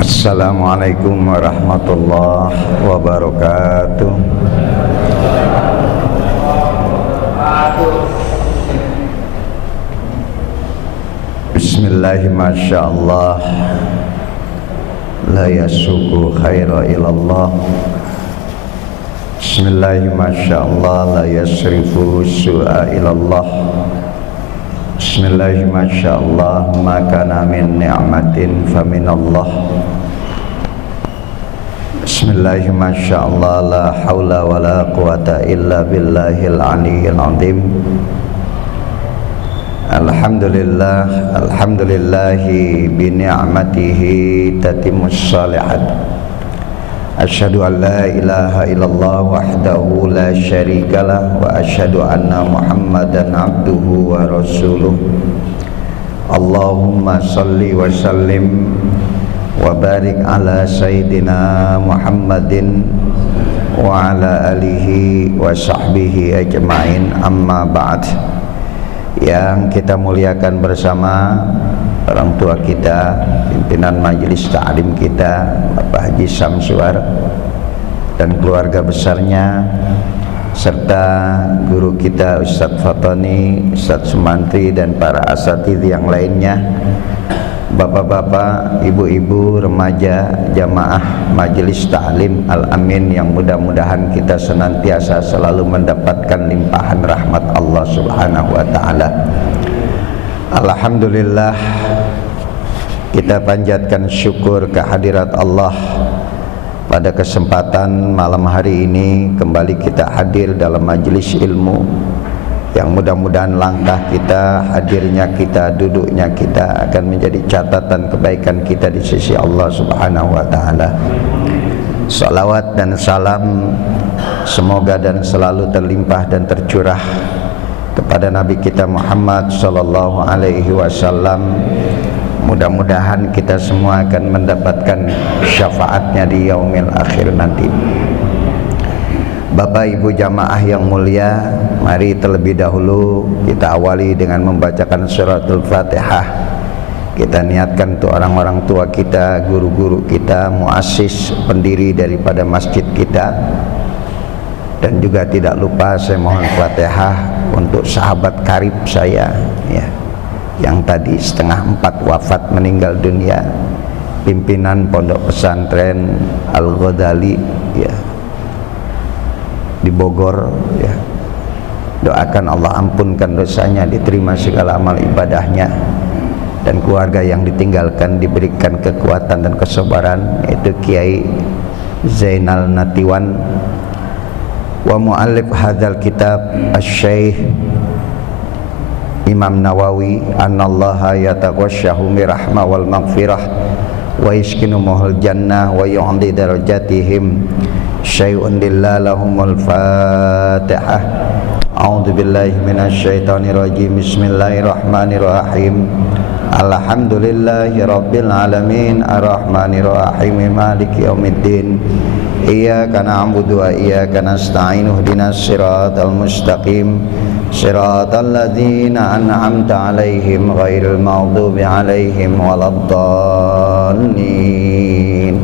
Assalamualaikum warahmatullahi wabarakatuh. Bismillahi masyaallah, la yasuku khaira ilallah. Bismillahi masyaallah, la yasrifu su'a ilallah. Bismillahi masyaallah, ma kana min ni'matin faminallah. Bismillahi masyaallah, la hawla wa la quwata illa billahil aliyyil azim. Alhamdulillah, alhamdulillahi bi ni'matihi tatimmus shalihat. Asyhadu an la ilaha illallah wahdahu la syarikalah wa asyhadu anna Muhammadan abduhu wa rasuluh. Allahumma salli wa sallim wa barik ala sayyidina Muhammadin wa ala alihi wa sahbihi ajma'in, amma ba'd. Yang kita muliakan bersama orang tua kita, pimpinan majelis ta'lim kita, Bapak Haji Samsuar dan keluarga besarnya, serta guru kita Ustadz Fatoni, Ustadz Sumantri, dan para asatidz yang lainnya, bapak-bapak, ibu-ibu, remaja, jamaah majelis ta'lim Al-Amin, yang mudah-mudahan kita senantiasa selalu mendapatkan limpahan rahmat Allah Subhanahu wa ta'ala. Alhamdulillah, kita panjatkan syukur kehadirat Allah. Pada kesempatan malam hari ini kembali kita hadir dalam majelis ilmu yang mudah-mudahan langkah kita, hadirnya kita, duduknya kita akan menjadi catatan kebaikan kita di sisi Allah Subhanahu wa ta'ala. Salawat dan salam semoga dan selalu terlimpah dan tercurah kepada Nabi kita Muhammad sallallahu alaihi wasallam. Mudah-mudahan kita semua akan mendapatkan syafaatnya di yaumil akhir nanti. Bapak Ibu jamaah yang mulia, mari terlebih dahulu kita awali dengan membacakan suratul Fatihah. Kita niatkan untuk orang-orang tua kita, guru-guru kita, muassis, pendiri daripada masjid kita. Dan juga tidak lupa saya mohon Fatihah untuk sahabat karib saya ya, yang tadi 3:30 wafat meninggal dunia, pimpinan Pondok Pesantren Al-Ghazali ya, di Bogor ya. Doakan Allah ampunkan dosanya, diterima segala amal ibadahnya, dan keluarga yang ditinggalkan diberikan kekuatan dan kesabaran, yaitu Kiai Zainal Natiwan wa mu'allif hadzal kitab asy-Syaikh Imam Nawawi, anallaha yataghasyahu mirahmah wal maghfirah wa yashkinu muhul jannah wa yu'li darajatihim syai'un lillahumul fatihah. A'udzu billahi minasy syaithanir rajim. Bismillahirrahmanirrahim. Alhamdulillahi rabbil alamin, arrahmanir rahim, maliki yaumiddin. Iyyaka na'budu wa iyyaka nasta'in, ihdinas siratal mustaqim, siratal ladzina an'amta 'alaihim ghairil maghdubi 'alaihim waladdallin.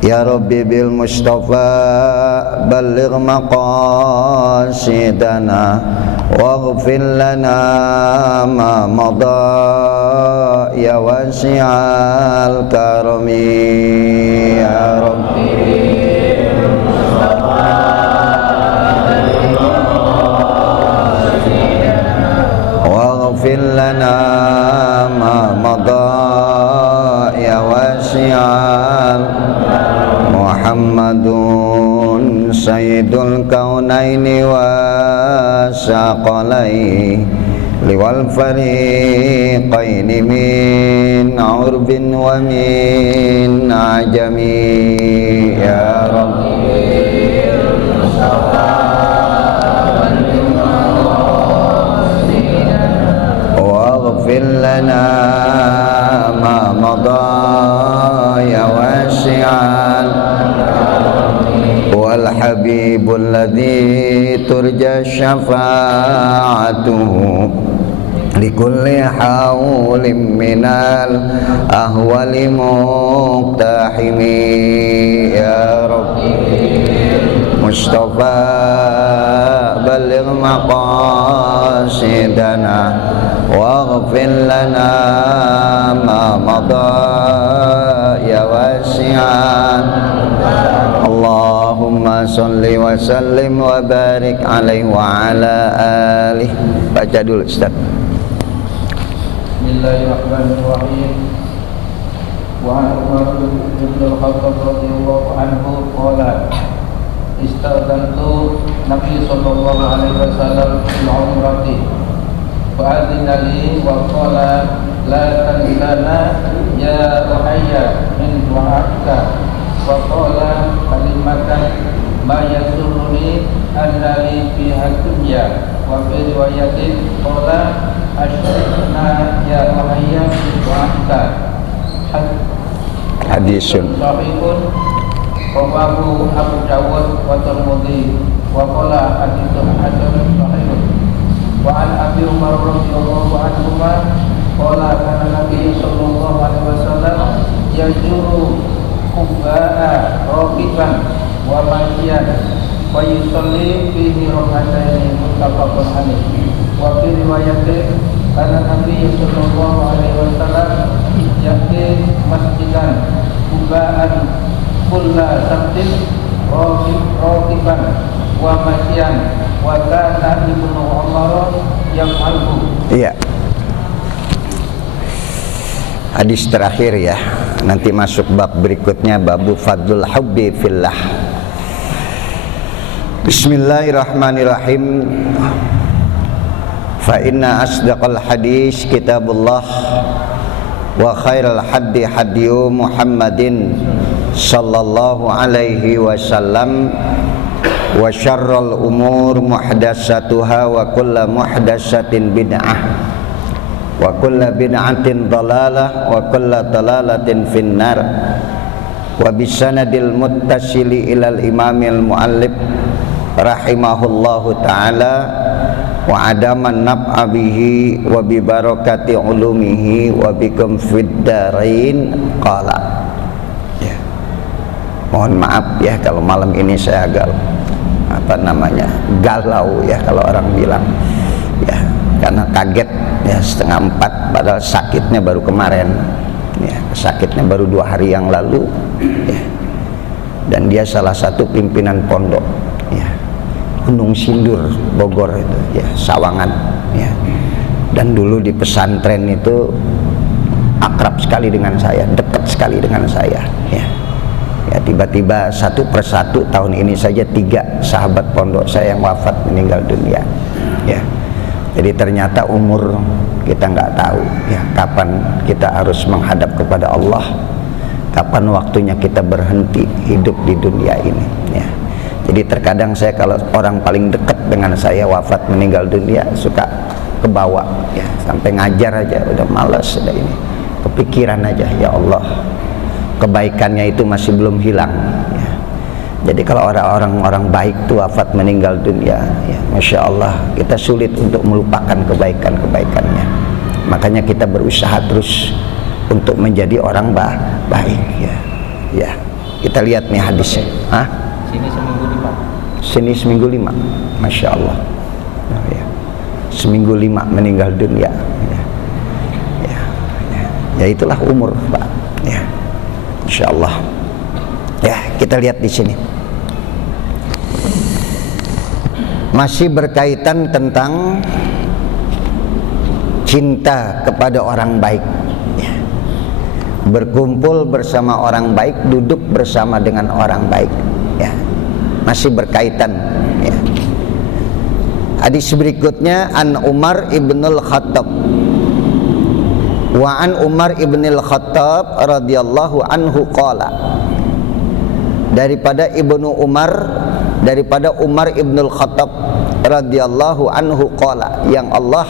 Ya Rabbi bil Mustafa balligh maqasidana waghfir lana ma madha ya wasi'al karami. Ya Rabbi bil Mustafa balligh maqasidana waghfir lana ma madha ya wasi'al. Muhammadun sayyidul kaunaini wa saqalai liwal fariqaini min urbin wa min ajami. Ya Rabbi Mustafa waghfir lana ma madha ya wasi'al. Wal habibul ladzi turja syafa'atuhu likulli haulim minal ahwali muqtahimi ya Rabbi Mustafa baligh maqasidana waghfir lana ma madha ya wasi'an Allahumma salli wa sallim wa barik alaihi wa ala alihi. Baca dulu Ustaz. Bismillahirrahmanirrahim. Wa an Umar bin Al-Khattab radhiyallahu anhu qala istadzantu Nabi sallallahu alaihi wasallam fil umrati fa adzina li wa qala la tanzilana ya Uhayya min du'aika wa qala kalimatan ma yasurruni annali fiha dunya wa fi riwayatin qala asyrikna ya Uhayya min du'aika hadisun sahihun rawahu Abu Dawud wa Tirmidzi wa qala haditsun hasanun sahihun wa an Abi Umar radhiyallahu anhu qala kana Nabi sallallahu alaihi wasallam yajuru qubba'a raqiban wa masyian wa yusalli fihi rak'atayn muttafaqun alaihi wa fi riwayatin kana Nabi sallallahu alaihi wasallam yaqi masjidan qubba'an kulla sabtin raqiban wa masyian wa kana ibnu Umar yaf'alu. Iya. Hadis terakhir ya. Nanti masuk bab berikutnya, babu fadlul hubbi fillah. Bismillahirrahmanirrahim. Fa inna asdaqal hadis kitabullah wa khairal haddi hadiyu Muhammadin sallallahu alaihi wasallam wa syarrul umur muhdatsatuha wa kullu muhdatsatin bid'ah wa kullu bid'atin dhalalah wa kullu dhalalatin finnar wa bisanadil muttasili ilal imamil muallif rahimahullahu ta'ala wa adaman naf'a bihi wa bi barakati ulumihi wa bikum fid darain qala. Ya. Mohon maaf ya kalau malam ini saya agak galau ya kalau orang bilang ya, karena kaget ya 3:30 padahal sakitnya baru kemarin ya, sakitnya baru 2 hari yang lalu ya. Dan dia salah satu pimpinan pondok ya, Gunung Sindur Bogor itu ya, Sawangan ya. Dan dulu di pesantren itu akrab sekali dengan saya, dekat sekali dengan saya ya. Ya, tiba-tiba satu persatu tahun ini saja 3 sahabat pondok saya yang wafat meninggal dunia ya. Jadi ternyata umur kita nggak tahu ya, kapan kita harus menghadap kepada Allah, kapan waktunya kita berhenti hidup di dunia ini ya. Jadi terkadang saya kalau orang paling dekat dengan saya wafat meninggal dunia suka kebawa ya, sampai ngajar aja udah malas, udah ini kepikiran aja, ya Allah kebaikannya itu masih belum hilang ya. Jadi kalau orang-orang baik itu wafat meninggal dunia ya, Masya Allah kita sulit untuk melupakan kebaikan-kebaikannya. Makanya kita berusaha terus untuk menjadi orang baik ya. Ya, kita lihat nih hadisnya. Sini seminggu 5, Masya Allah ya. Seminggu 5 meninggal dunia ya. Ya itulah umur Pak ya. Insya Allah ya, kita lihat di sini masih berkaitan tentang cinta kepada orang baik ya. Berkumpul bersama orang baik, duduk bersama dengan orang baik ya, masih berkaitan ya. Hadis berikutnya an Umar ibnul Khattab. Wa an Umar ibnul Khattab radhiyallahu anhu qala. Daripada Umar ibnul Khattab radhiyallahu anhu qala, yang Allah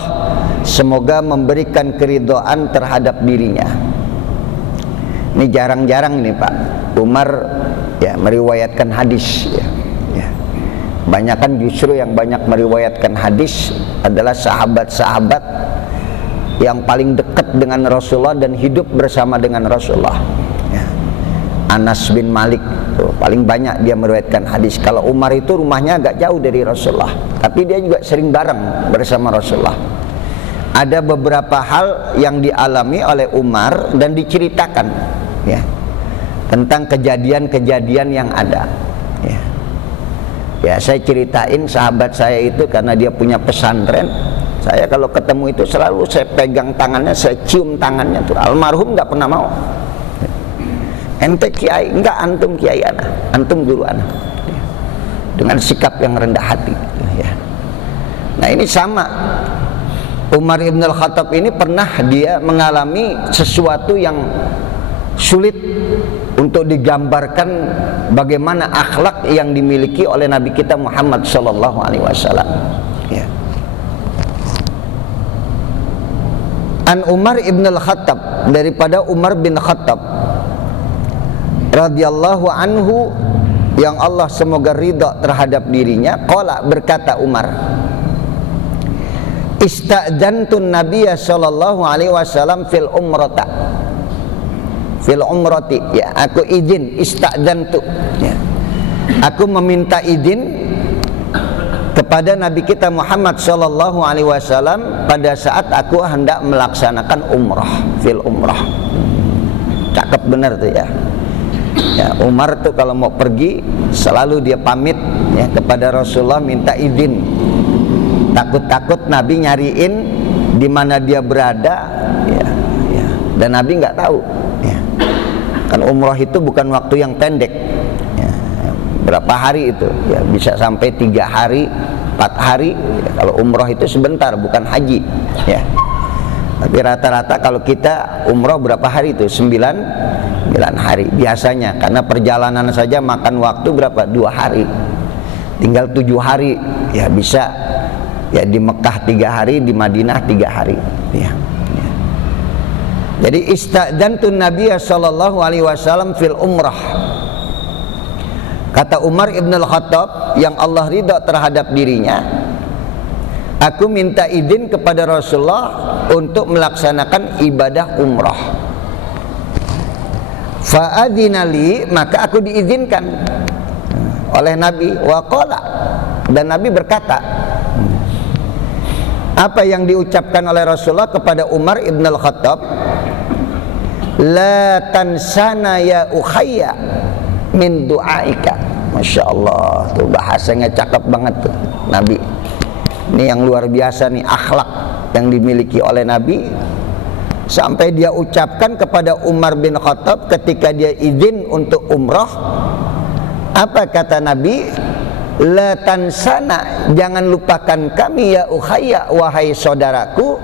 semoga memberikan keridhaan terhadap dirinya. Ini jarang-jarang nih Pak Umar ya meriwayatkan hadis ya. Banyakan justru yang banyak meriwayatkan hadis adalah sahabat-sahabat yang paling dekat dengan Rasulullah dan hidup bersama dengan Rasulullah. Ya. Anas bin Malik tuh, paling banyak dia meriwayatkan hadis. Kalau Umar itu rumahnya agak jauh dari Rasulullah, tapi dia juga sering bareng bersama Rasulullah. Ada beberapa hal yang dialami oleh Umar dan diceritakan, ya, tentang kejadian-kejadian yang ada. Ya. Ya, saya ceritain sahabat saya itu karena dia punya pesantren. Saya kalau ketemu itu selalu saya pegang tangannya, saya cium tangannya tuh. Almarhum nggak pernah mau. Ente kiai, enggak, antum kiai ana, antum guru ana. Dengan sikap yang rendah hati. Ya. Nah ini sama. Umar ibn al-Khattab ini pernah dia mengalami sesuatu yang sulit untuk digambarkan bagaimana akhlak yang dimiliki oleh Nabi kita Muhammad sallallahu alaihi wasallam. Ya. An Umar ibn al-Khattab, daripada Umar bin Khattab radhiyallahu anhu, yang Allah semoga ridha terhadap dirinya, qala, berkata Umar, istadzantun nabiyya sallallahu alaihi wasallam fil umrati, ya, aku izin, istadzantu, ya, aku meminta izin kepada Nabi kita Muhammad sallallahu alaihi wasallam pada saat aku hendak melaksanakan umrah, fil umrah. Cakep benar tuh ya. Ya, Umar tuh kalau mau pergi selalu dia pamit, ya, kepada Rasulullah, minta izin. Takut-takut Nabi nyariin di mana dia berada, ya, ya. Dan Nabi nggak tahu. Ya. Kan umrah itu bukan waktu yang pendek. Ya. Berapa hari itu? Ya, bisa sampai 3 hari, 4 hari. Ya, kalau umrah itu sebentar, bukan haji. Ya. Tapi rata-rata kalau kita umrah berapa hari itu? 9 hari biasanya, karena perjalanan saja makan waktu berapa? 2 hari. Tinggal 7 hari, ya bisa. Ya, di Mekah 3 hari, di Madinah 3 hari. Ya. Ya. Jadi istadzantun Nabiya sallallahu alaihi wasallam fil umrah. Kata Umar ibn al-Khattab yang Allah ridha terhadap dirinya, aku minta izin kepada Rasulullah untuk melaksanakan ibadah umrah. Fa'adhinali, maka aku diizinkan oleh Nabi. Waqala, dan Nabi berkata, apa yang diucapkan oleh Rasulullah kepada Umar ibn al-Khattab, la tansana ya ukhayya min du'aika. Masya Allah, tuh bahasanya cakep banget tuh Nabi. Ini yang luar biasa nih, akhlak yang dimiliki oleh Nabi. Sampai dia ucapkan kepada Umar bin Khattab ketika dia izin untuk umrah, apa kata Nabi? La tansana, jangan lupakan kami ya ukhayya, wahai saudaraku,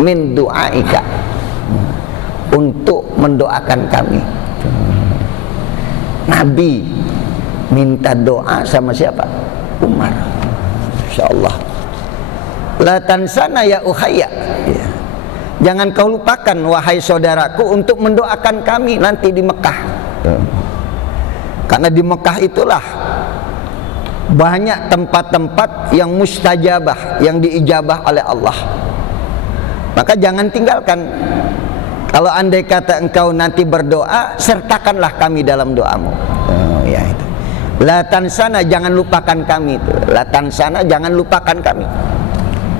min du'aika, untuk mendoakan kami. Nabi minta doa sama siapa? Umar. Insyaallah. La tansana ya ukhayya, ya. Jangan kau lupakan wahai saudaraku untuk mendoakan kami nanti di Mekah. Karena di Mekah itulah banyak tempat-tempat yang mustajabah, yang diijabah oleh Allah. Maka jangan tinggalkan. Kalau andai kata engkau nanti berdoa, sertakanlah kami dalam doamu. Ya itu. La tansana, jangan lupakan kami itu. La tansana, jangan lupakan kami.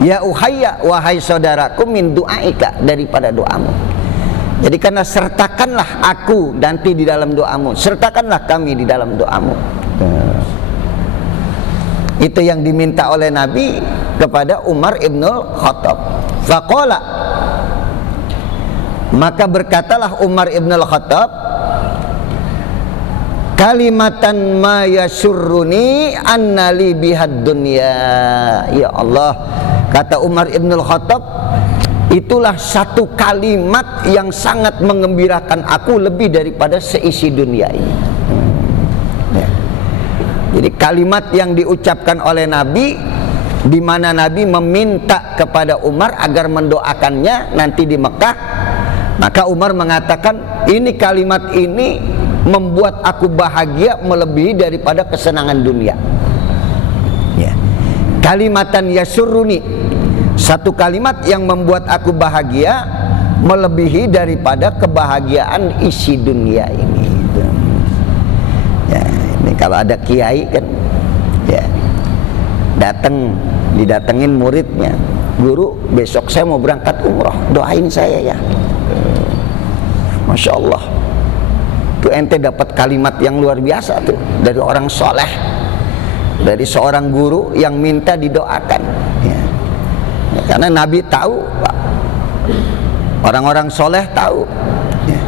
Ya ukhayya, wahai saudaraku, min du'aika, daripada doamu. Jadi karena sertakanlah aku nanti di dalam doamu, sertakanlah kami di dalam doamu. Itu yang diminta oleh Nabi kepada Umar ibn al-Khattab. Faqala, maka berkatalah Umar ibn al-Khattab, kalimatan ma yasurruni annali bihad dunya. Ya Allah, kata Umar ibn al-Khattab, itulah satu kalimat yang sangat mengembirakan aku lebih daripada seisi dunia ini. Ya. Jadi kalimat yang diucapkan oleh Nabi, di mana Nabi meminta kepada Umar agar mendoakannya nanti di Mekah, maka Umar mengatakan, ini kalimat ini membuat aku bahagia melebihi daripada kesenangan dunia. Ya. Kalimatan yasurruni, Satu kalimat yang membuat aku bahagia melebihi daripada kebahagiaan isi dunia ini. Ya, ini kalau ada kiai kan, ya, didatengin muridnya, guru besok saya mau berangkat umroh, doain saya ya. Masya Allah, tuh ente dapat kalimat yang luar biasa tuh dari orang soleh, dari seorang guru yang minta didoakan. Ya. Ya, karena Nabi tahu, Pak, orang-orang soleh tahu, ya,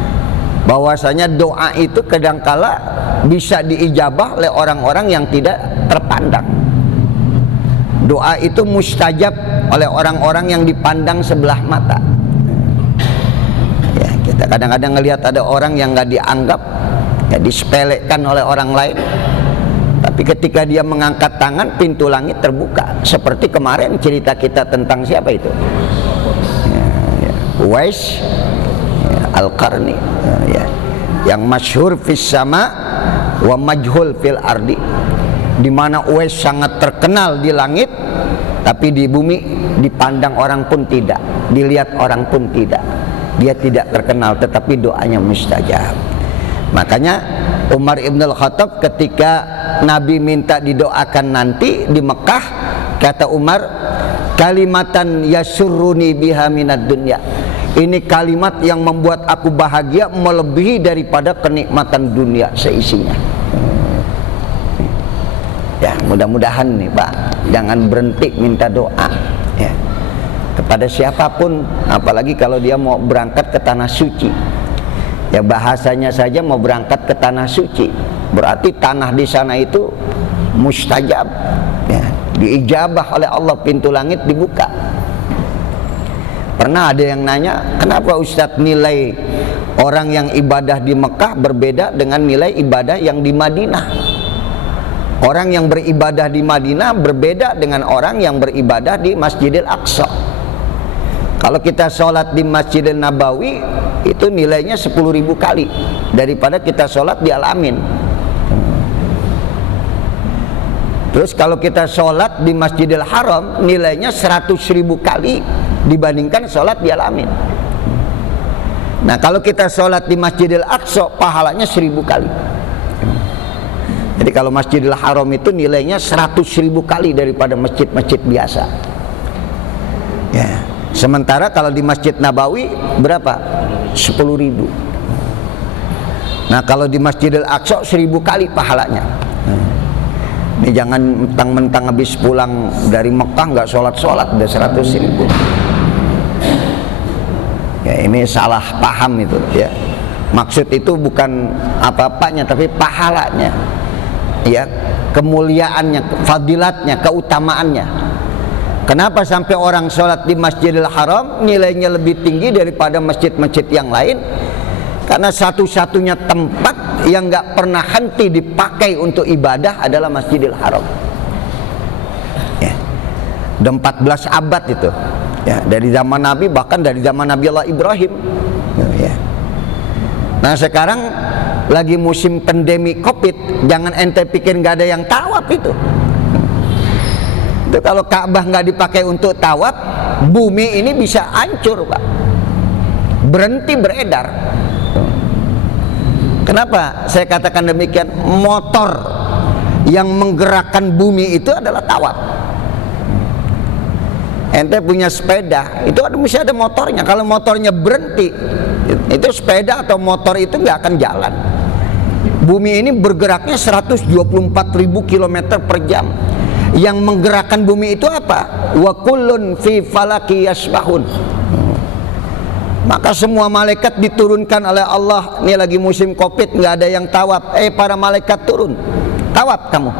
bahwasanya doa itu kadangkala bisa diijabah oleh orang-orang yang tidak terpandang. Doa itu mustajab oleh orang-orang yang dipandang sebelah mata. Ya, kita kadang-kadang ngelihat ada orang yang nggak dianggap, ya, disepelekan oleh orang lain. Tapi ketika dia mengangkat tangan, pintu langit terbuka. Seperti kemarin cerita kita tentang siapa itu? Uwais, ya, Al-Qarni, ya, yang masyhur fis sama wa majhul fil ardi, di mana Uwais sangat terkenal di langit, tapi di bumi dipandang orang pun tidak, dilihat orang pun tidak. Dia tidak terkenal, tetapi doanya mustajab. Makanya Umar ibn al-Khattab ketika Nabi minta didoakan nanti di Mekah, kata Umar, kalimatan yasurruni biha minad dunya. Ini kalimat yang membuat aku bahagia melebihi daripada kenikmatan dunia seisinya. Ya, mudah-mudahan nih Pak, jangan berhenti minta doa, ya, kepada siapapun, apalagi kalau dia mau berangkat ke tanah suci. Ya, bahasanya saja mau berangkat ke tanah suci, berarti tanah di sana itu mustajab, ya, diijabah oleh Allah, pintu langit dibuka. Pernah ada yang nanya, kenapa Ustadz nilai orang yang ibadah di Mekah berbeda dengan nilai ibadah yang di Madinah? Orang yang beribadah di Madinah berbeda dengan orang yang beribadah di Masjidil Aqsa. Kalau kita sholat di Masjidil Nabawi, itu nilainya 10.000 kali daripada kita sholat di Al-Amin. Terus kalau kita sholat di Masjidil Haram, nilainya 100.000 kali dibandingkan sholat di Al-Amin. Nah, kalau kita sholat di Masjidil Aqsa, pahalanya 1000 kali. Jadi kalau Masjidil Haram itu nilainya 100.000 kali daripada masjid-masjid biasa. Ya. Sementara kalau di Masjid Nabawi berapa? 10.000. Nah, kalau di Masjidil Aqsa 1000 kali pahalanya. Ini jangan mentang-mentang habis pulang dari Mekah nggak sholat-sholat udah 100.000. Ya, ini salah paham itu, ya. Maksud itu bukan apa-apanya, tapi pahalanya, ya, kemuliaannya, fadilatnya, keutamaannya. Kenapa sampai orang sholat di Masjidil Haram nilainya lebih tinggi daripada masjid-masjid yang lain? Karena satu-satunya tempat yang nggak pernah henti dipakai untuk ibadah adalah Masjidil Haram. Ya. Udah 14 abad itu, ya, dari zaman Nabi, bahkan dari zaman Nabi Allah Ibrahim. Ya. Nah, sekarang lagi musim pandemi Covid, jangan ente pikir nggak ada yang tawaf itu. Itu kalau Ka'bah nggak dipakai untuk tawaf, bumi ini bisa hancur, Pak. Berhenti beredar. Kenapa saya katakan demikian? Motor yang menggerakkan bumi itu adalah tawaf. Ente punya sepeda, itu mesti ada motornya. Kalau motornya berhenti, itu sepeda atau motor itu nggak akan jalan. Bumi ini bergeraknya 124.000 km per jam. Yang menggerakkan bumi itu apa? Wa kullun fi falaki yasbahun. Maka semua malaikat diturunkan oleh Allah. Ini lagi musim Covid, nggak ada yang tawaf. Para malaikat turun, tawaf kamu.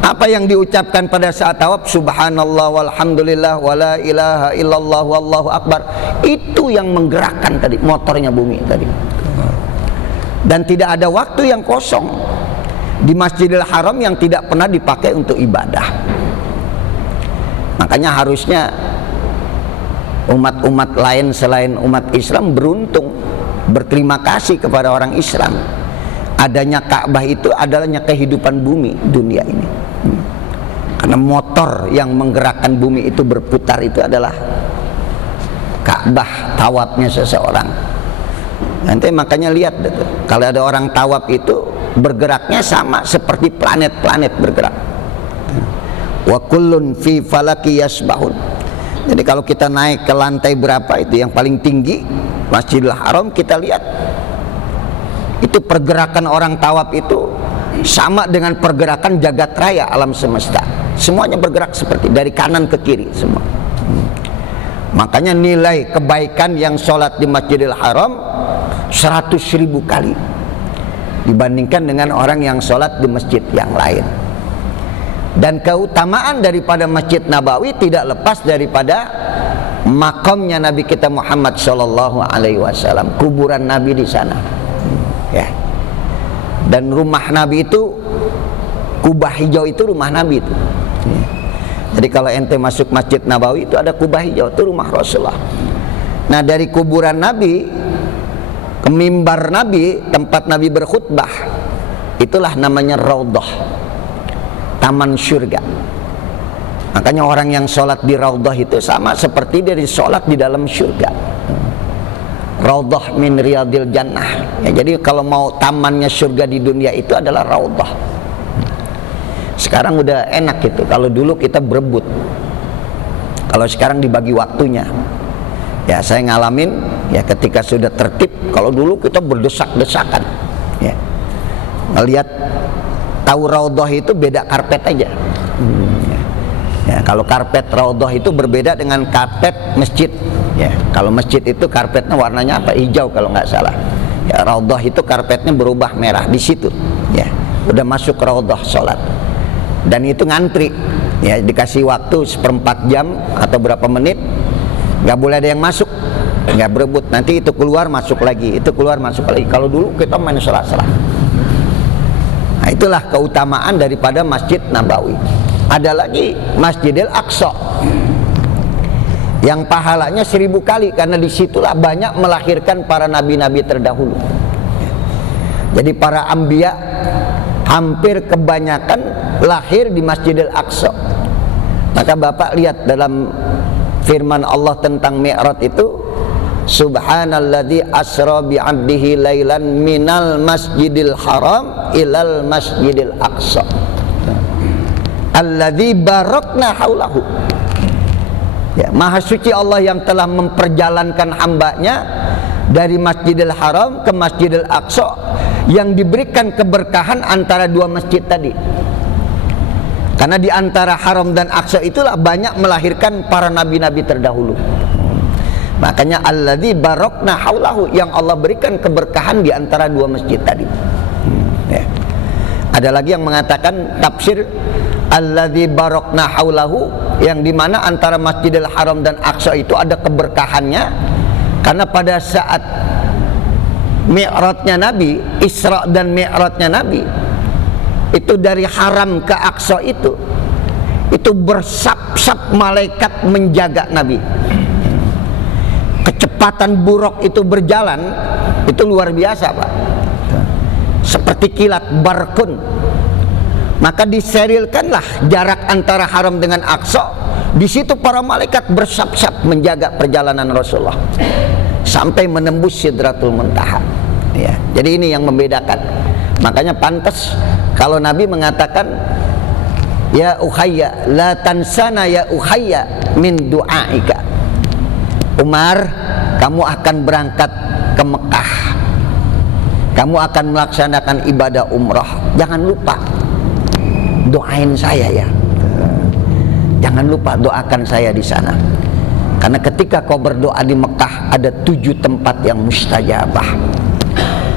Apa yang diucapkan pada saat tawaf? Subhanallah walhamdulillah wala ilaha illallah wallahu akbar. Itu yang menggerakkan tadi motornya bumi tadi. Dan tidak ada waktu yang kosong di Masjidil Haram yang tidak pernah dipakai untuk ibadah. Makanya harusnya umat-umat lain selain umat Islam beruntung, berterima kasih kepada orang Islam. Adanya Ka'bah itu adalahnya kehidupan bumi dunia ini. Karena motor yang menggerakkan bumi itu berputar itu adalah Ka'bah, tawafnya seseorang. Nanti makanya lihat itu, kalau ada orang tawaf itu bergeraknya sama seperti planet-planet bergerak. Wa kullun fi falaki yasbahun. Jadi kalau kita naik ke lantai berapa itu yang paling tinggi Masjidil Haram, kita lihat itu pergerakan orang tawaf itu sama dengan pergerakan jagat raya alam semesta. Semuanya bergerak seperti dari kanan ke kiri semua. Makanya nilai kebaikan yang sholat di Masjidil Haram 100.000 kali dibandingkan dengan orang yang sholat di masjid yang lain. Dan keutamaan daripada Masjid Nabawi tidak lepas daripada makamnya Nabi kita Muhammad Shallallahu Alaihi Wasallam, kuburan Nabi di sana. Ya. Dan rumah Nabi itu, kubah hijau itu rumah Nabi itu. Ya. Jadi kalau ente masuk Masjid Nabawi itu ada kubah hijau, itu rumah Rasulullah. Nah dari kuburan Nabi ke mimbar Nabi, tempat Nabi berkhutbah, itulah namanya Raudhah, taman surga. Makanya orang yang sholat di Raudhah itu sama seperti dari sholat di dalam surga. Raudhah min riyadil jannah. Ya, jadi kalau mau tamannya surga di dunia itu adalah Raudhah. Sekarang udah enak gitu. Kalau dulu kita berebut, kalau sekarang dibagi waktunya. Ya saya ngalamin ya ketika sudah tertib. Kalau dulu kita berdesak-desakan. Ya. Ngelihat tahu Raudhah itu beda karpet aja. Ya, kalau karpet Raudhah itu berbeda dengan karpet masjid. Ya, kalau masjid itu karpetnya warnanya apa? Hijau kalau nggak salah. Ya, Raudhah itu karpetnya berubah merah di situ. Ya, udah masuk Raudhah sholat. Dan itu ngantri. Ya, dikasih waktu 1/4 jam atau berapa menit. Nggak boleh ada yang masuk. Nggak berebut. Nanti itu keluar masuk lagi. Itu keluar masuk lagi. Kalau dulu kita main salah-salah. Nah, itulah keutamaan daripada Masjid Nabawi. Ada lagi Masjidil Aqsa yang pahalanya 1000 kali, karena disitulah banyak melahirkan para nabi-nabi terdahulu. Jadi para anbiya hampir kebanyakan lahir di Masjidil Aqsa. Maka Bapak lihat dalam firman Allah tentang Mi'raj itu, Subhanalladzi asra bi'abdihi lailan minal masjidil haram ilal masjidil aqsa alladzi barakna haulahu. Ya, maha suci Allah yang telah memperjalankan hambanya dari Masjidil Haram ke Masjidil Aqsa yang diberikan keberkahan antara dua masjid tadi. Karena di antara Haram dan Aqsa itulah banyak melahirkan para nabi-nabi terdahulu. Makanya alladzi barakna haulahu, yang Allah berikan keberkahan di antara dua masjid tadi. Ya. Ada lagi yang mengatakan tafsir alladzi barakna haulahu, yang dimana antara Masjidil Haram dan Aqsa itu ada keberkahannya, karena pada saat Mi'rajnya Nabi, Isra dan Mi'rajnya Nabi, itu dari Haram ke Aqsa itu bersab-sab malaikat menjaga Nabi. Kecepatan buruk itu berjalan itu luar biasa, Pak. Seperti kilat barkun. Maka diserilkanlah jarak antara Haram dengan Aqsa. Di situ para malaikat bersab-sab menjaga perjalanan Rasulullah sampai menembus Sidratul Muntaha. Ya, jadi ini yang membedakan. Makanya pantas kalau Nabi mengatakan, ya ukhayya la tansana ya ukhayya min du'aika. Umar, kamu akan berangkat ke Mekah, kamu akan melaksanakan ibadah umrah, jangan lupa doain saya ya. Jangan lupa doakan saya di sana. Karena ketika kau berdoa di Mekah ada 7 tempat yang mustajabah.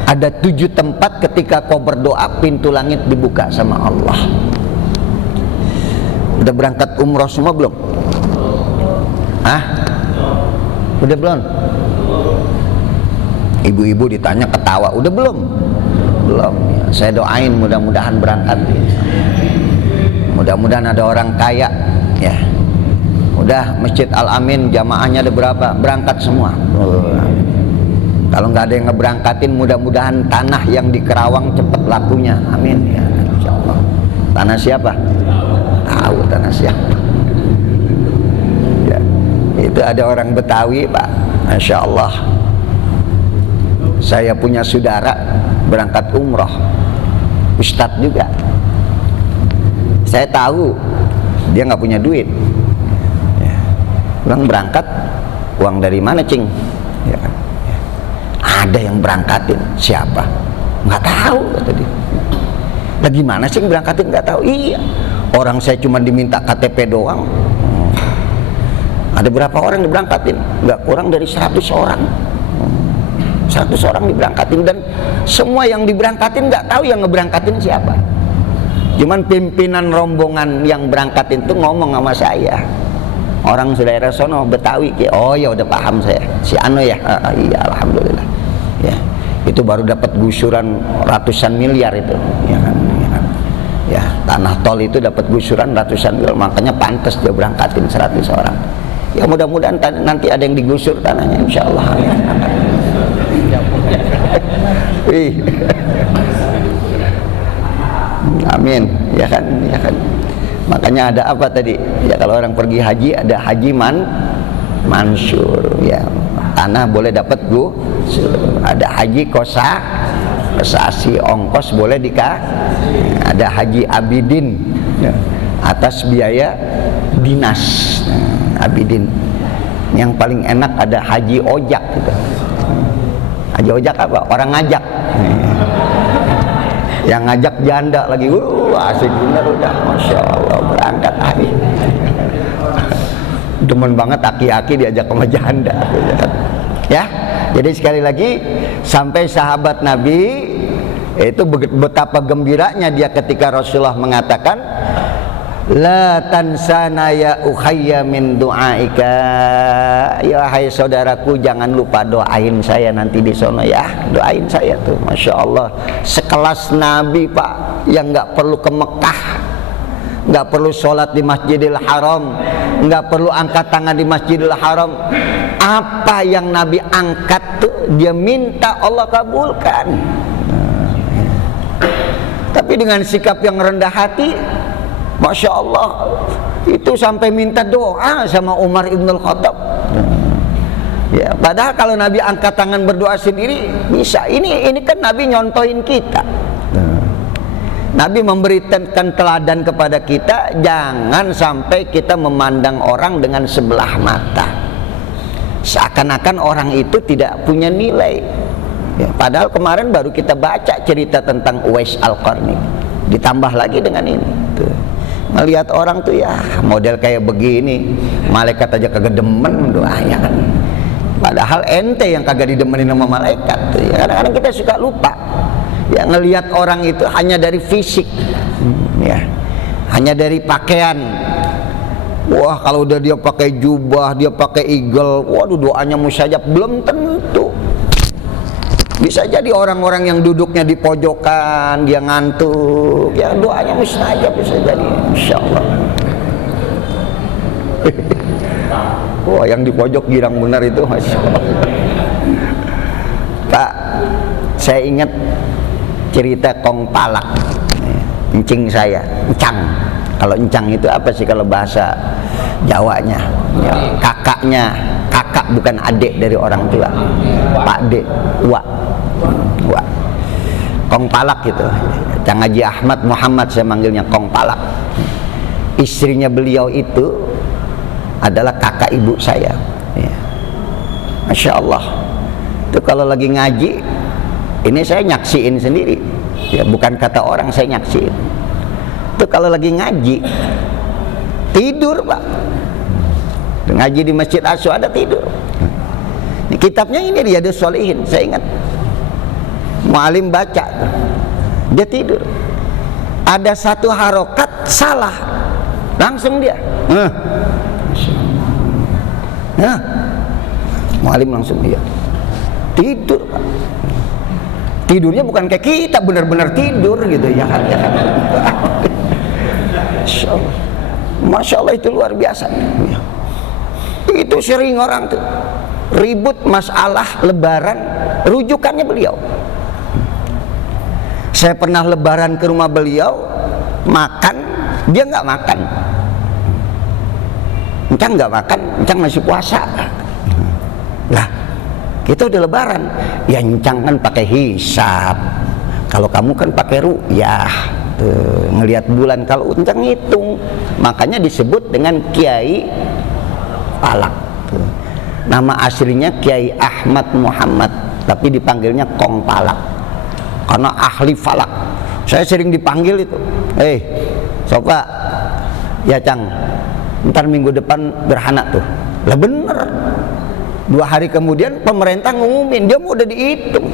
Ada 7 tempat ketika kau berdoa pintu langit dibuka sama Allah. Udah berangkat umrah semua belum? Hah? Udah belum? Ibu-ibu ditanya ketawa, udah belum? Belum. Ya, saya doain mudah-mudahan berangkat. Mudah-mudahan ada orang kaya, ya. Udah Masjid Al-Amin jamaahnya ada berapa? Berangkat semua. Kalau nggak ada yang ngeberangkatin, mudah-mudahan tanah yang di Kerawang cepat lakunya. Amin ya, insyaallah. Tanah siapa? Tahu. tanah siapa. Ya, itu ada orang Betawi Pak, Masya Allah. Saya punya saudara berangkat umroh, Ustadz juga. Saya tahu dia nggak punya duit. Ya. Bilang berangkat, uang dari mana cing? Ya kan? Ya. Ada yang berangkatin, siapa? Nggak tahu kata dia. Lah gimana sih berangkatin nggak tahu? Iya, orang saya cuma diminta KTP doang. Ada berapa orang diberangkatin? Nggak kurang dari 100 orang. 100 orang diberangkatin, dan semua yang diberangkatin nggak tahu yang ngeberangkatin siapa. Cuman pimpinan rombongan yang berangkatin tuh ngomong sama saya, orang daerah sono Betawi. Oh ya udah paham saya, si Ano ya. Iya alhamdulillah. Ya, itu baru dapat gusuran ratusan miliar itu. Ya kan, ya kan. Ya, tanah tol itu dapat gusuran ratusan miliar, makanya pantas dia berangkatin 100 orang. Ya mudah-mudahan nanti ada yang digusur tanahnya, insya Allah. Amin, ya kan, ya kan. Makanya ada apa tadi? Ya kalau orang pergi haji ada haji mansur, ya. Tanah boleh dapat ada haji kosasi, ongkos boleh ada haji abidin, ya, atas biaya dinas. Abidin. Yang paling enak ada haji ojak gitu. Haji ojak apa? Orang ngajak. Yang ngajak janda lagi, asik bener udah, Masya Allah berangkat haji. Demen banget aki-aki diajak sama janda. Ya, jadi sekali lagi, sampai sahabat Nabi itu betapa gembiranya dia ketika Rasulullah mengatakan, la tansana ya ukhayya min du'aika, ya hai saudaraku jangan lupa doain saya nanti di sono ya, doain saya tuh. Masya Allah, sekelas Nabi Pak, yang nggak perlu ke Mekah, nggak perlu sholat di Masjidil Haram, nggak perlu angkat tangan di Masjidil Haram, apa yang Nabi angkat tuh dia minta Allah kabulkan. Tapi dengan sikap yang rendah hati, Masya Allah, itu sampai minta doa sama Umar Ibn Khattab. Ya, padahal kalau Nabi angkat tangan berdoa sendiri bisa. Ini kan Nabi nyontoin kita. Nabi memberikan teladan kepada kita, jangan sampai kita memandang orang dengan sebelah mata, seakan-akan orang itu tidak punya nilai. Ya, padahal kemarin baru kita baca cerita tentang Uwais Al-Qarni, ditambah lagi dengan ini. Tuh. Melihat orang tuh ya model kayak begini, malaikat aja kagak demen doanya kan. Padahal ente yang kagak didemenin sama malaikat tuh. Ya, kadang-kadang kita suka lupa. Ya, ngelihat orang itu hanya dari fisik, ya, hanya dari pakaian. Wah, kalau udah dia pakai jubah, dia pakai eagle, waduh doanya mustajab. Belum tentu. Bisa jadi orang-orang yang duduknya di pojokan, dia ngantuk, ya doanya mustajab bisa jadi, insya Allah. Wah, yang di pojok girang benar itu, Masya Allah. Pak, saya ingat cerita Kong Palak, encing saya, encang. Kalau encang itu apa sih kalau bahasa Jawanya? Ya, kakaknya, kakak bukan adik dari orang tua, Pak Dek, Wak. Kong Palak gitu, Cang Haji Ahmad Muhammad saya manggilnya Kong Palak. Istrinya beliau itu adalah kakak ibu saya. Ya. Masya Allah. Itu kalau lagi ngaji, ini saya nyaksiin sendiri. Ya, bukan kata orang, saya nyaksiin. Itu kalau lagi ngaji, tidur Pak. Ngaji di Masjid Aswad ada tidur. Ini kitabnya ini Riyadhus Shalihin, saya ingat. Mu'alim baca, dia tidur. Ada satu harokat salah, langsung dia. Mu'alim langsung dia tidur. Tidurnya bukan kayak kita benar-benar tidur gitu ya. Masya Allah, itu luar biasa. Itu sering orang tuh ribut masalah lebaran, rujukannya beliau. Saya pernah lebaran ke rumah beliau, makan, dia nggak makan. Encang nggak makan, encang masih puasa. Lah, kita udah lebaran, ya encang kan pakai hisab. Kalau kamu kan pakai ru'yah, ngelihat bulan. Kalau encang ngitung, makanya disebut dengan Kiai Falak. Nama aslinya Kiai Ahmad Muhammad, tapi dipanggilnya Kong Falak karena ahli falak. Saya sering dipanggil itu, Sofa, ya Cang, ntar minggu depan gerhana tuh. Lah bener. 2 hari kemudian pemerintah ngumumin, dia udah dihitung.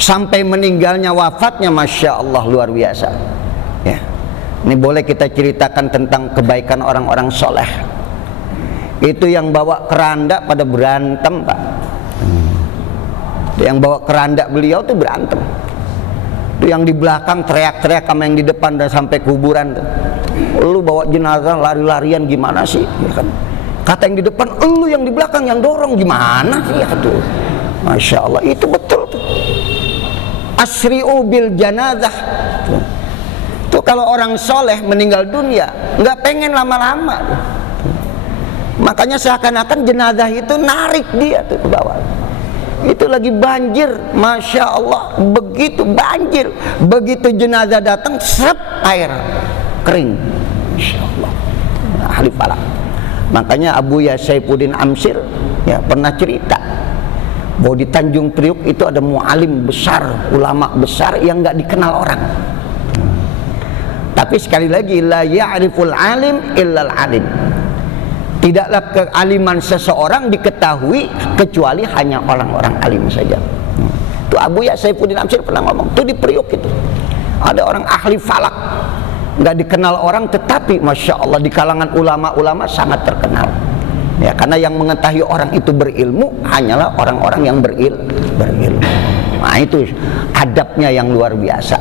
Sampai meninggalnya, wafatnya, Masya Allah, luar biasa. Ya. Ini boleh kita ceritakan tentang kebaikan orang-orang soleh. Itu yang bawa keranda pada berantem, Pak. Yang bawa keranda beliau tuh berantem. Itu yang di belakang teriak-teriak sama yang di depan dan sampai kuburan tuh. Lu bawa jenazah lari-larian gimana sih? Ya kan? Kata yang di depan, lu yang di belakang yang dorong gimana sih? Ya tuh. Masya Allah, itu betul tuh. Asri'u bil janazah. Tuh kalau orang soleh meninggal dunia, nggak pengen lama-lama. Makanya seakan-akan jenazah itu narik dia tuh ke bawah. Itu lagi banjir, Masya Allah, begitu banjir, begitu jenazah datang, seret air kering, Masya Allah. Ahli falak. Makanya Abu Ya Saifuddin Amsir ya pernah cerita bahwa di Tanjung Priuk itu ada mu'alim besar, ulama besar yang nggak dikenal orang. Tapi sekali lagi, la ya'riful alim illal alim. Tidaklah kealiman seseorang diketahui kecuali hanya orang-orang alim saja. Itu Abu Ya Saifuddin Amsir pernah ngomong, itu di Priuk itu ada orang ahli falak, nggak dikenal orang, tetapi Masya Allah di kalangan ulama-ulama sangat terkenal. Ya, karena yang mengetahui orang itu berilmu hanyalah orang-orang yang berilmu. Nah itu adabnya yang luar biasa.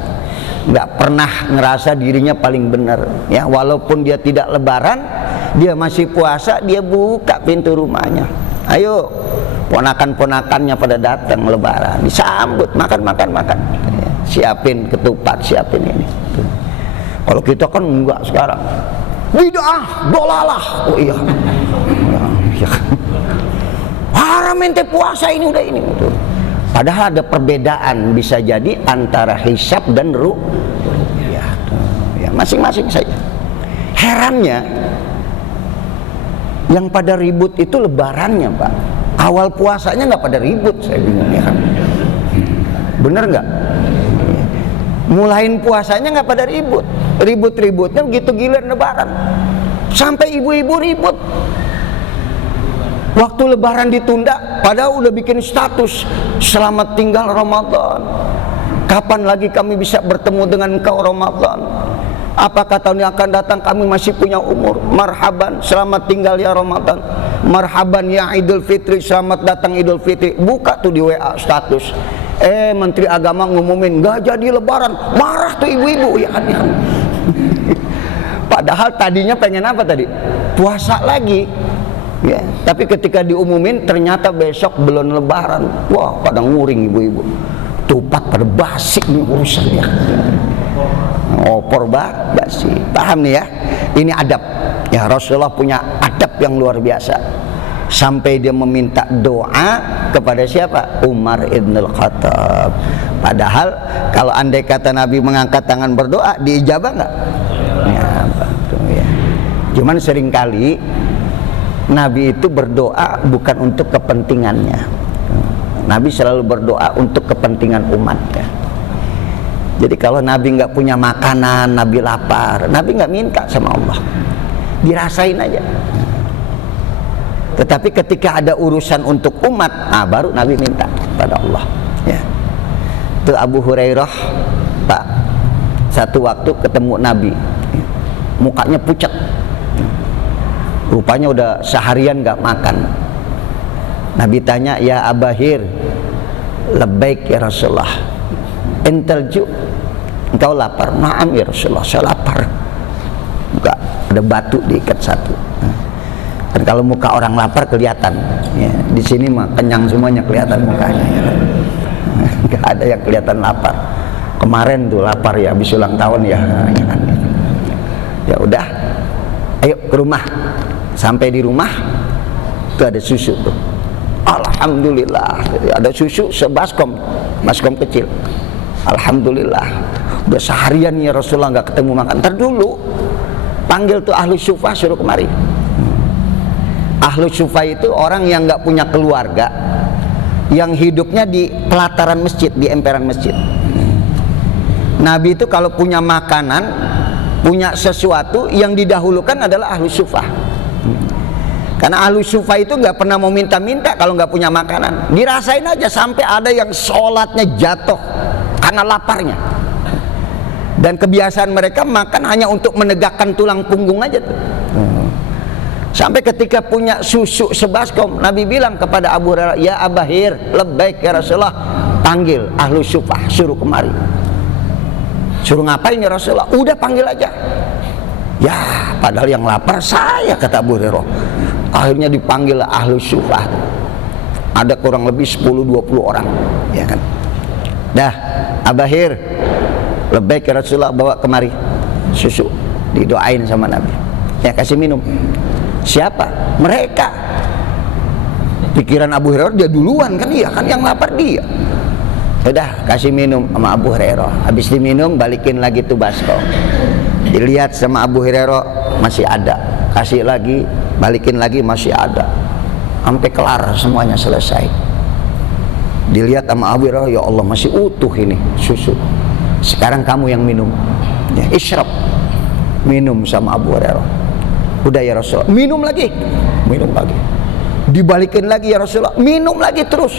Nggak pernah ngerasa dirinya paling benar. Ya, walaupun dia tidak lebaran, dia masih puasa, dia buka pintu rumahnya. Ayo, ponakan-ponakannya pada datang lebaran, disambut, makan. Ya, siapin ketupat, siapin ini. Tuh. Kalau kita kan enggak sekarang. Bid'ah, dolalah. Oh iya. Ya. Haram ente puasa ini udah ini. Tuh. Padahal ada perbedaan bisa jadi antara hisab dan ru'yah. Ya, masing-masing saja. Herannya yang pada ribut itu lebarannya, Pak. Awal puasanya nggak pada ribut, saya bingung ya kan. Bener nggak? Mulain puasanya nggak pada ribut. Ribut-ributnya begitu giliran lebaran. Sampai ibu-ibu ribut. Waktu lebaran ditunda, padahal udah bikin status selamat tinggal Ramadan. Kapan lagi kami bisa bertemu dengan engkau Ramadan? Apakah tahun yang akan datang kami masih punya umur? Marhaban, selamat tinggal ya Ramadan. Marhaban ya Idul Fitri, selamat datang Idul Fitri. Buka tuh di WA status. Menteri Agama ngumumin nggak jadi lebaran. Marah tuh ibu-ibu ya kan. Padahal tadinya pengen apa tadi? Puasa lagi. Ya, tapi ketika diumumin ternyata besok belum lebaran. Wah, pada nguring ibu-ibu. Tupat pada basi nih urusannya. Opor basi. Paham nih ya? Ini adab. Ya, Rasulullah punya adab yang luar biasa. Sampai dia meminta doa kepada siapa? Umar ibn al-Khattab. Padahal kalau andai kata Nabi mengangkat tangan berdoa, diijabah nggak? Ya, betul ya. Cuman seringkali Nabi itu berdoa bukan untuk kepentingannya. Nabi selalu berdoa untuk kepentingan umatnya. Jadi kalau Nabi nggak punya makanan, Nabi lapar, Nabi nggak minta sama Allah, dirasain aja. Tetapi ketika ada urusan untuk umat, baru Nabi minta pada Allah. Ya. Itu Abu Hurairah, Pak, satu waktu ketemu Nabi, mukanya pucat. Rupanya udah seharian gak makan. Nabi tanya, ya Abahir, labbaik ya Rasulullah, entelju, engkau lapar? Naam ya Rasulullah, saya lapar. Buka, ada batu diikat satu. Dan kalau muka orang lapar kelihatan. Ya, di sini mah kenyang semuanya kelihatan mukanya. Ya. Gak ada yang kelihatan lapar. Kemarin tuh lapar ya, habis ulang tahun ya. Ya udah, ayo ke rumah. sampai di rumah itu ada susu tuh. Alhamdulillah, ada susu sebaskom, baskom kecil. Alhamdulillah, udah seharian ya Rasulullah nggak ketemu makan. Ntar dulu, panggil tuh ahlu syufah, suruh kemari. Ahlu syufah itu orang yang nggak punya keluarga, yang hidupnya di pelataran masjid, di emperan masjid. Nabi itu kalau punya makanan, punya sesuatu, yang didahulukan adalah ahlu syufah. Karena ahlu syufah itu nggak pernah mau minta-minta kalau nggak punya makanan. Dirasain aja sampai ada yang sholatnya jatuh karena laparnya. Dan kebiasaan mereka makan hanya untuk menegakkan tulang punggung aja tuh. Sampai ketika punya susu sebaskom, Nabi bilang kepada Abu Hurairah, ya Abahir, labbaik ya Rasulullah, panggil ahlu syufah, suruh kemari. Suruh ngapain ya Rasulullah? Udah panggil aja. Ya, padahal yang lapar saya, kata Abu Hurairah. Akhirnya dipanggil ahlu syufah. Ada kurang lebih 10-20 orang, ya kan. Dah, Abahir, labbaik ya Rasulullah, bawa kemari susu, didoain sama Nabi. Ya, kasih minum. Siapa? Mereka. Pikiran Abu Hurairah dia duluan kan, iya kan, yang lapar dia. Udah kasih minum sama Abu Hurairah. Habis diminum balikin lagi tuh baskom. Dilihat sama Abu Hurairah masih ada. Kasih lagi, balikin lagi masih ada. Sampai kelar semuanya selesai. Dilihat sama Abu Hurairah, ya Allah masih utuh ini susu. Sekarang kamu yang minum. Ya, isyrab. Minum sama Abu Hurairah. Udah ya Rasulullah, minum lagi. Minum lagi. Dibalikin lagi ya Rasulullah, minum lagi terus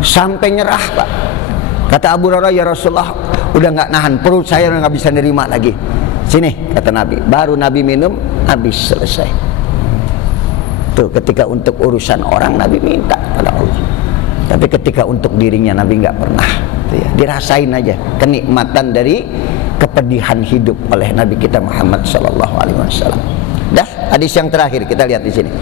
sampai nyerah, Pak. Kata Abu Hurairah, ya Rasulullah, udah nggak nahan, perut saya nggak bisa nerima lagi. Sini, kata Nabi. Baru Nabi minum, habis, selesai. Tuh, ketika untuk urusan orang Nabi minta pada Allah. Tapi ketika untuk dirinya Nabi nggak pernah. Tuh ya, dirasain aja kenikmatan dari kepedihan hidup oleh Nabi kita Muhammad sallallahu alaihi wasallam. Dah, hadis yang terakhir kita lihat di sini.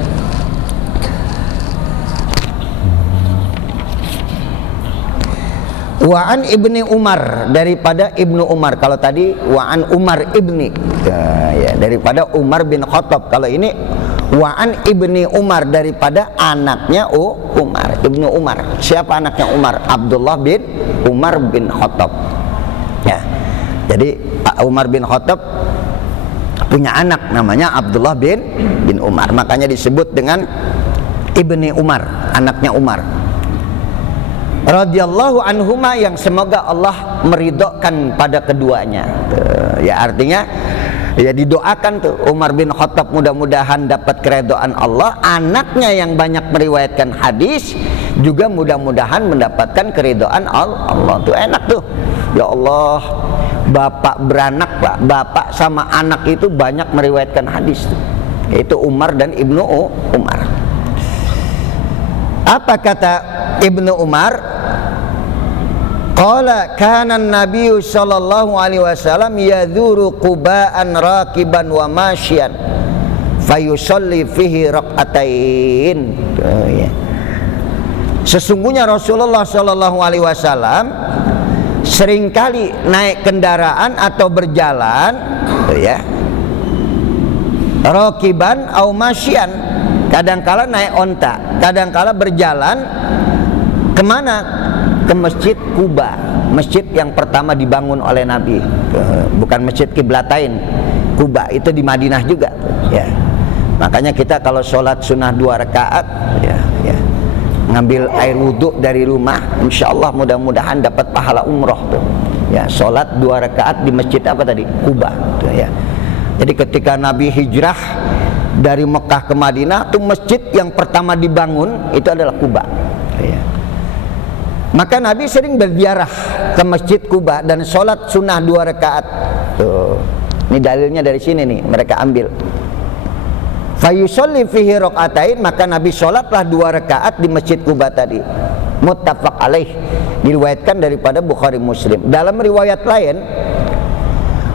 Wa'an ibni Umar, daripada Ibnu Umar. Kalau tadi Wa'an Umar ibni, ya, daripada Umar bin Khattab. Kalau ini Wa'an ibni Umar, daripada anaknya Umar, Ibnu Umar. Siapa anaknya Umar? Abdullah bin Umar bin Khattab. Ya, jadi Umar bin Khattab punya anak namanya Abdullah bin Umar. Makanya disebut dengan Ibni Umar, anaknya Umar. Radhiyallahu anhuma, yang semoga Allah meridhokan pada keduanya. Ya, artinya ya didoakan tuh Umar bin Khattab mudah-mudahan dapat keridhaan Allah. Anaknya yang banyak meriwayatkan hadis juga mudah-mudahan mendapatkan keridhaan Allah. Tuh enak tuh. Ya Allah, bapak beranak lah, bapak sama anak itu banyak meriwayatkan hadis tuh. Yaitu Umar dan Ibnu Umar. Apa kata Ibnu Umar? Qala kana an-nabiy sallallahu alaihi wasallam yadhuru Quba'an rakiban wa masyian fayusalli fihi rak'atain. Sesungguhnya Rasulullah sallallahu alaihi wasallam seringkali naik kendaraan atau berjalan, ya, rakiban au masyian, kadangkala naik onta, kadangkala berjalan kemana? Ke Masjid Quba, masjid yang pertama dibangun oleh Nabi. Bukan Masjid Qiblatain, Quba itu di Madinah juga, ya. Makanya kita kalau sholat sunnah 2 rakaat, ya, ngambil air wudhu dari rumah, insya Allah mudah-mudahan dapat pahala umroh tuh. Ya, sholat 2 rakaat di masjid apa tadi? Quba, tuh, ya. Jadi ketika Nabi hijrah dari Mekah ke Madinah, tuh masjid yang pertama dibangun itu adalah Quba, ya. Maka Nabi sering berziarah ke Masjid Quba dan sholat sunnah 2 rakaat. Tuh, ini dalilnya dari sini nih, mereka ambil. Fayusolli fihi rak'atain, maka Nabi sholatlah 2 rakaat di Masjid Quba tadi. Muttafaq alaih, diriwayatkan daripada Bukhari Muslim. Dalam riwayat lain,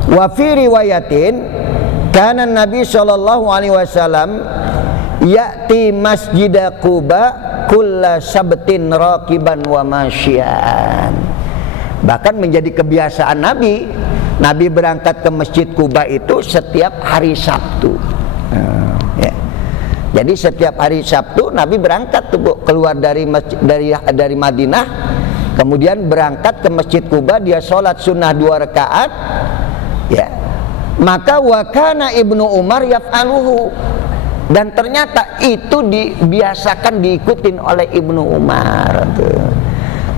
wa fi riwayatin, kana Nabi sallallahu alaihi wasallam ya'ti Masjid Quba kulla sabtin rakiban wa masyian. Bahkan menjadi kebiasaan Nabi, Nabi berangkat ke Masjid Quba itu setiap hari Sabtu. Ya. Jadi setiap hari Sabtu Nabi berangkat tuh Bu, keluar dari dari Madinah, kemudian berangkat ke Masjid Quba, dia sholat sunnah 2 rakaat. Ya, maka wakana Ibnu Umar yaf'aluhu, dan ternyata itu dibiasakan diikutin oleh Ibnu Umar tuh.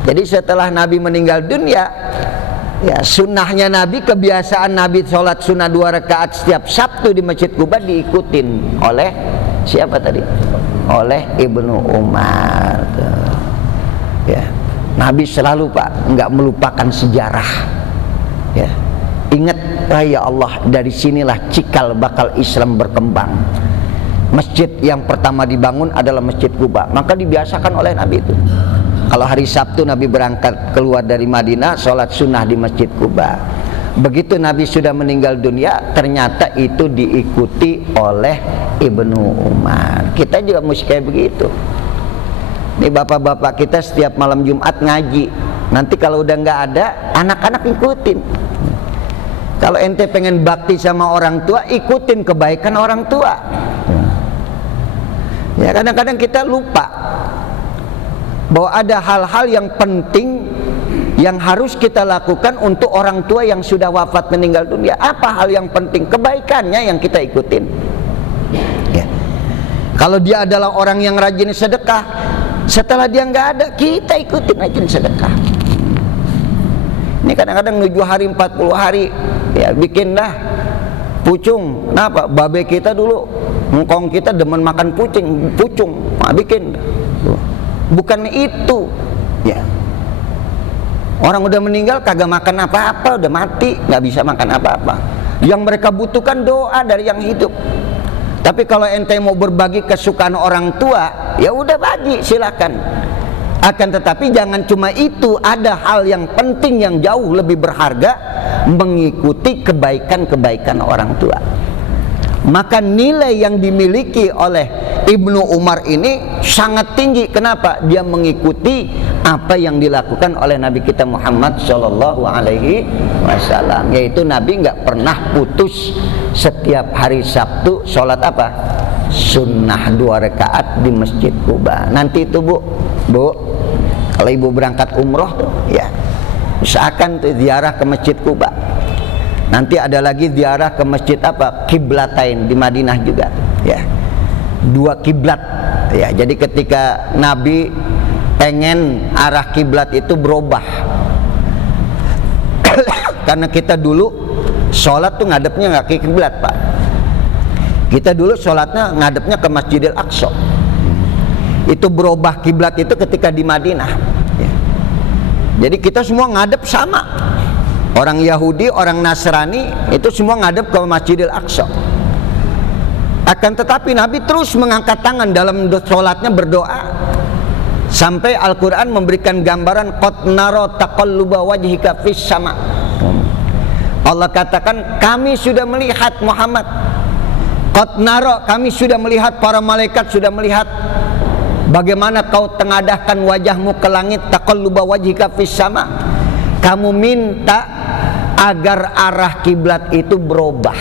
Jadi setelah Nabi meninggal dunia, ya sunnahnya Nabi, kebiasaan Nabi sholat sunnah 2 rakaat setiap Sabtu di Masjid Quba diikutin oleh siapa tadi? Oleh Ibnu Umar tuh. Ya, Nabi selalu Pak nggak melupakan sejarah. Ya, ingat, ya Allah, dari sinilah cikal bakal Islam berkembang. Masjid yang pertama dibangun adalah Masjid Quba, maka dibiasakan oleh Nabi itu. Kalau hari Sabtu Nabi berangkat keluar dari Madinah, sholat sunnah di Masjid Quba. Begitu Nabi sudah meninggal dunia, ternyata itu diikuti oleh Ibnu Umar. Kita juga mesti kayak begitu. Ini bapak-bapak kita setiap malam Jumat ngaji. Nanti kalau udah nggak ada, anak-anak ikutin. Kalau ente pengen bakti sama orang tua, ikutin kebaikan orang tua. Ya, kadang-kadang kita lupa bahwa ada hal-hal yang penting yang harus kita lakukan untuk orang tua yang sudah wafat meninggal dunia. Apa hal yang penting? Kebaikannya yang kita ikutin. Ya. Kalau dia adalah orang yang rajin sedekah, setelah dia nggak ada, kita ikutin rajin sedekah. Ini kadang-kadang 7 hari 40 hari ya bikin dah pucung. Kenapa? Babe kita dulu, ngkong kita demen makan pucung, nah, bikin. Bukan itu. Ya. Orang udah meninggal kagak makan apa-apa, udah mati, nggak bisa makan apa-apa. Yang mereka butuhkan doa dari yang hidup. Tapi kalau ente mau berbagi kesukaan orang tua, ya udah bagi, silakan. Akan tetapi jangan cuma itu, ada hal yang penting yang jauh lebih berharga, mengikuti kebaikan-kebaikan orang tua. Maka nilai yang dimiliki oleh Ibnu Umar ini sangat tinggi. Kenapa? Dia mengikuti apa yang dilakukan oleh Nabi kita Muhammad Shallallahu Alaihi Wasallam, yaitu Nabi nggak pernah putus setiap hari Sabtu sholat apa? Sunnah 2 rakaat di Masjid Quba. Nanti itu Bu, kalau ibu berangkat umroh tuh, ya usahakan tuh ziarah ke Masjid Quba. Nanti ada lagi ziarah ke masjid apa? Qiblatain di Madinah juga, ya. 2 kiblat, ya. Jadi ketika Nabi pengen arah kiblat itu berubah, karena kita dulu sholat tuh ngadepnya nggak ke kiblat Pak. Kita dulu sholatnya ngadepnya ke Masjidil Aqsa. Itu berubah kiblat itu ketika di Madinah. Ya. Jadi kita semua ngadep sama. Orang Yahudi, orang Nasrani itu semua ngadep ke Masjidil Aqsa. Akan tetapi Nabi terus mengangkat tangan dalam sholatnya berdoa, sampai Al-Quran memberikan gambaran qad nara taqalluba wajhika fis sama. Allah katakan, kami sudah melihat Muhammad. Qad nara, kami sudah melihat, para malaikat sudah melihat bagaimana kau tengadahkan wajahmu ke langit, taqalluba wajhika fis sama. Kamu minta agar arah kiblat itu berubah.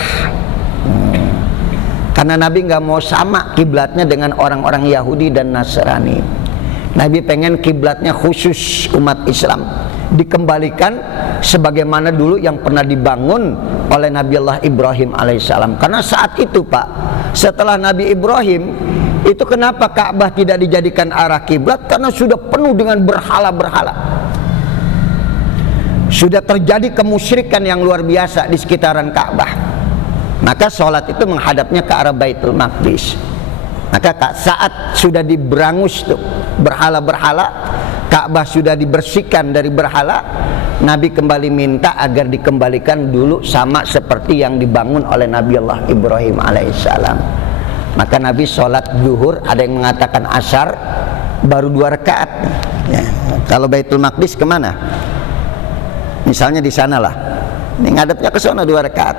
Karena Nabi nggak mau sama kiblatnya dengan orang-orang Yahudi dan Nasrani. Nabi pengen kiblatnya khusus umat Islam dikembalikan sebagaimana dulu yang pernah dibangun oleh Nabi Allah Ibrahim alaihissalam. Karena saat itu Pak, setelah Nabi Ibrahim itu kenapa Ka'bah tidak dijadikan arah kiblat? Karena sudah penuh dengan berhala-berhala. Sudah terjadi kemusyrikan yang luar biasa di sekitaran Ka'bah. Maka sholat itu menghadapnya ke arah Baitul Maqdis. Maka saat sudah diberangus tuh berhala-berhala, Ka'bah sudah dibersihkan dari berhala, Nabi kembali minta agar dikembalikan dulu sama seperti yang dibangun oleh Nabi Allah Ibrahim alaihissalam. Maka Nabi sholat zuhur, ada yang mengatakan asar, baru 2 rakaat. Ya. Kalau Baitul Maqdis kemana? Misalnya di sanalah, ini ngadepnya ke sana 2 rakaat.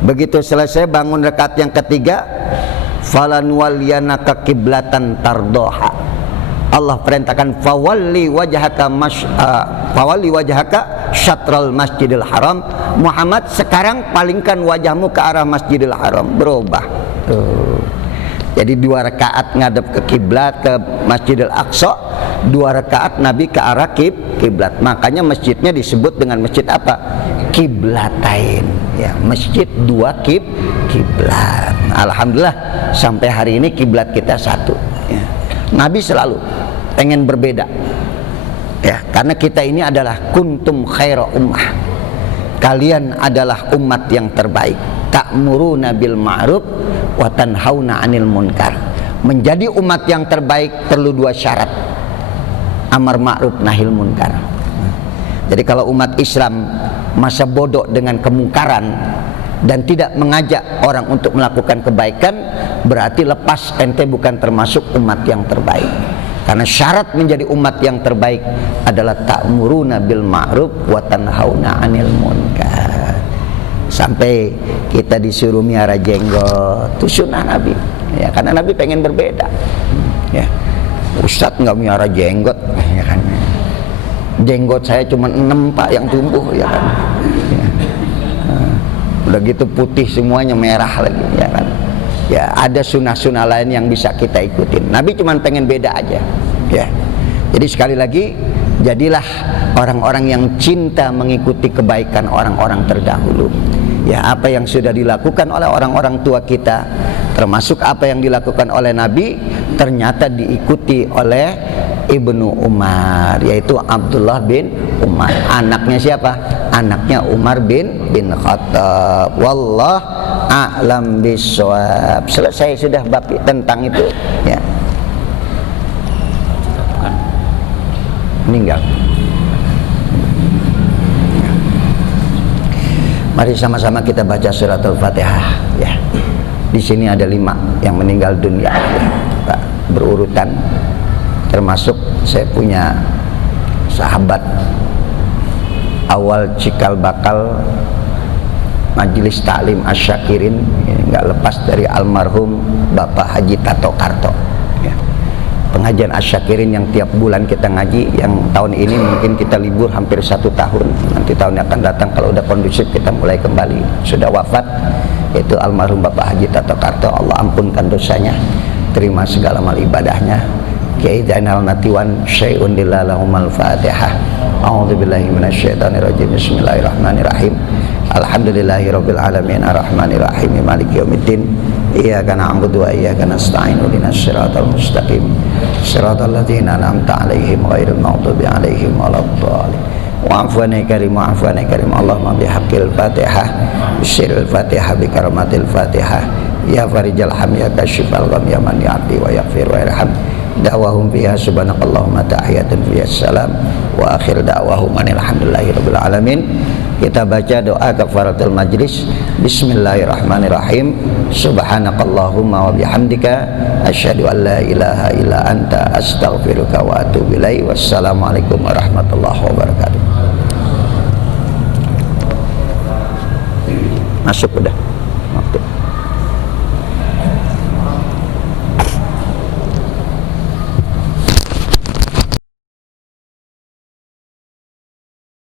Begitu selesai bangun rakaat yang ketiga, falanwaliyanaka kiblatan tardoha. Allah perintahkan fawalli wajhaka syatral Masjidil Haram. Muhammad, sekarang palingkan wajahmu ke arah Masjidil Haram. Berubah. Jadi 2 rakaat ngadep ke kiblat ke Masjidil Aqsa, 2 rakaat Nabi ke arah kiblat. Makanya masjidnya disebut dengan masjid apa? Kiblatain. Ya, masjid 2 kiblat. Alhamdulillah sampai hari ini kiblat kita satu. Ya. Nabi selalu pengen berbeda. Ya, karena kita ini adalah kuntum khaira ummah. Kalian adalah umat yang terbaik. Ta'muruna bil ma'ruf wa tanhauna 'anil munkar. Menjadi umat yang terbaik perlu 2 syarat. Amar ma'ruf nahil munkar. Jadi kalau umat Islam masa bodoh dengan kemungkaran dan tidak mengajak orang untuk melakukan kebaikan, berarti lepas ente bukan termasuk umat yang terbaik. Karena syarat menjadi umat yang terbaik adalah ta'muruna bil ma'ruf wa tanhauna 'anil munkar. Sampai kita disuruh miara jenggot, itu sunnah Nabi. Ya, karena Nabi pengen berbeda. Ya. Ustadz nggak miara jenggot, ya kan? Jenggot saya cuma 6 Pak yang tumbuh, ya kan? Ya. Udah gitu putih semuanya, merah lagi, ya kan? Ya, ada sunnah-sunnah lain yang bisa kita ikutin. Nabi cuma pengen beda aja, ya. Jadi sekali lagi, jadilah orang-orang yang cinta mengikuti kebaikan orang-orang terdahulu. Ya, apa yang sudah dilakukan oleh orang-orang tua kita, termasuk apa yang dilakukan oleh Nabi, ternyata diikuti oleh Ibnu Umar, yaitu Abdullah bin Umar. Anaknya siapa? Anaknya Umar bin Khattab. Wallah a'lam bishawab. Selesai sudah bab tentang itu, ya. Meninggal. Mari sama-sama kita baca suratul Fatihah, ya. Di sini ada 5 yang meninggal dunia, ya, Pak, berurutan. Termasuk saya punya sahabat awal cikal bakal Majelis Taklim Asyakirin, nggak lepas dari almarhum Bapak Haji Tato Karto. Ya. Pengajian Asyakirin yang tiap bulan kita ngaji, yang tahun ini mungkin kita libur hampir 1 tahun. Nanti tahun yang akan datang kalau udah kondusif kita mulai kembali. Sudah wafat, yaitu almarhum Bapak Haji Tato Karto. Allah ampunkan dosanya, terima segala amal ibadahnya. Kiai Zainal Natiwan syai'un lillahumal Fatihah. A'udzubillahi minasyaitonirrajim. Bismillahirrahmanirrahim. Alhamdulillahirabbil alamin arrahmanir rahim maliki yaumiddin. Iyyaka na'budu wa iyyaka nasta'in ihdinas siratal mustaqim. Siratal ladzina an'amta 'alaihim ghairil maghdubi 'alaihim waladdallin. Wa'fu anni karim wa'fu anni karim. Allahumma bihaqqil Fatihah bisirril Fatihah bi karamatil Fatihah. Ya farijal ham ya kasyifal gham ya man ya'ti wa yaghfir wa yarham. Da'wahum fiha subhanakallahumma tahiyatun fiha salam wa akhir da'wahum alhamdulillahi rabbil alamin. Kita baca doa kafaratul majlis. Bismillahirrahmanirrahim. Subhanakallahumma wa bihamdika asyhadu an la ilaha illa anta astaghfiruka wa atubu ilaik. Wassalamualaikum warahmatullahi wabarakatuh. Masuk udah.